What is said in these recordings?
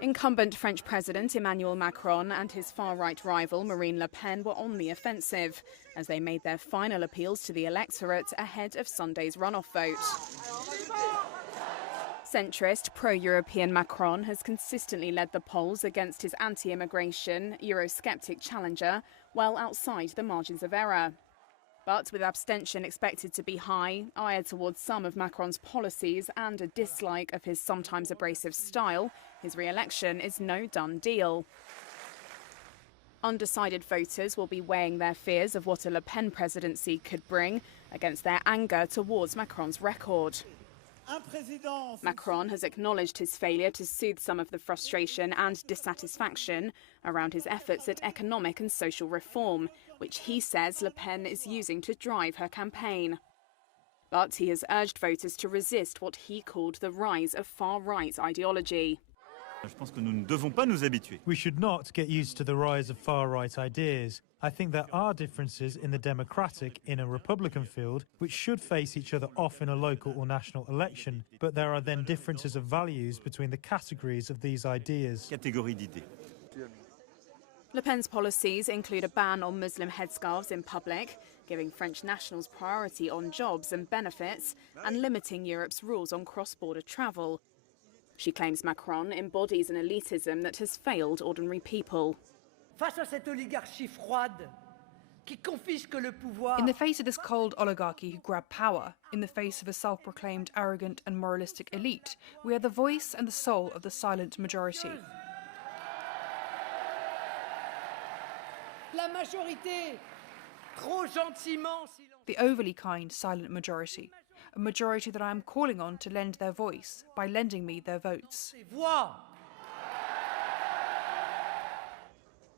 Incumbent French President Emmanuel Macron and his far-right rival Marine Le Pen were on the offensive as they made their final appeals to the electorate ahead of Sunday's runoff vote. Centrist, pro-European Macron has consistently led the polls against his anti-immigration, eurosceptic challenger, well outside the margins of error. But with abstention expected to be high, ire towards some of Macron's policies and a dislike of his sometimes abrasive style, his re-election is no done deal. Undecided voters will be weighing their fears of what a Le Pen presidency could bring against their anger towards Macron's record. Macron has acknowledged his failure to soothe some of the frustration and dissatisfaction around his efforts at economic and social reform, which he says Le Pen is using to drive her campaign. But he has urged voters to resist what he called the rise of far-right ideology. We should not get used to the rise of far-right ideas. I think there are differences in the Democratic in a Republican field which should face each other off in a local or national election, but there are then differences of values between the categories of these ideas. Le Pen's policies include a ban on Muslim headscarves in public, giving French nationals priority on jobs and benefits, and limiting Europe's rules on cross-border travel. She claims Macron embodies an elitism that has failed ordinary people. In the face of this cold oligarchy who grab power, in the face of a self-proclaimed arrogant and moralistic elite, we are the voice and the soul of the silent majority. The overly kind silent majority, a majority that I am calling on to lend their voice by lending me their votes.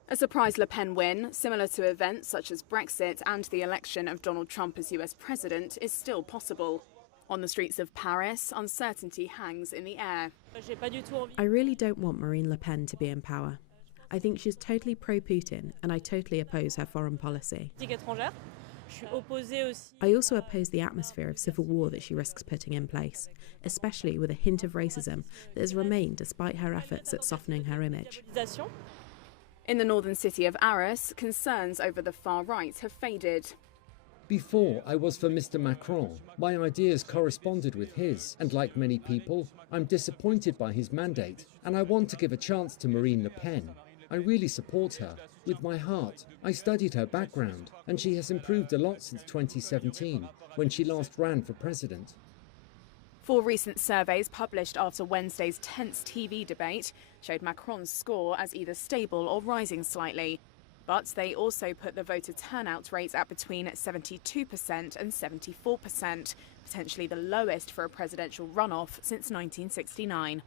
A surprise Le Pen win, similar to events such as Brexit and the election of Donald Trump as US president, is still possible. On the streets of Paris, uncertainty hangs in the air. I really don't want Marine Le Pen to be in power. I think she's totally pro-Putin and I totally oppose her foreign policy. I also oppose the atmosphere of civil war that she risks putting in place, especially with a hint of racism that has remained despite her efforts at softening her image. In the northern city of Arras, concerns over the far right have faded. Before, I was for Mr. Macron. My ideas corresponded with his, and like many people, I'm disappointed by his mandate, and I want to give a chance to Marine Le Pen. I really support her, with my heart. I studied her background, and she has improved a lot since 2017, when she last ran for president. 4 recent surveys published after Wednesday's tense TV debate showed Macron's score as either stable or rising slightly. But they also put the voter turnout rate at between 72% and 74%, potentially the lowest for a presidential runoff since 1969.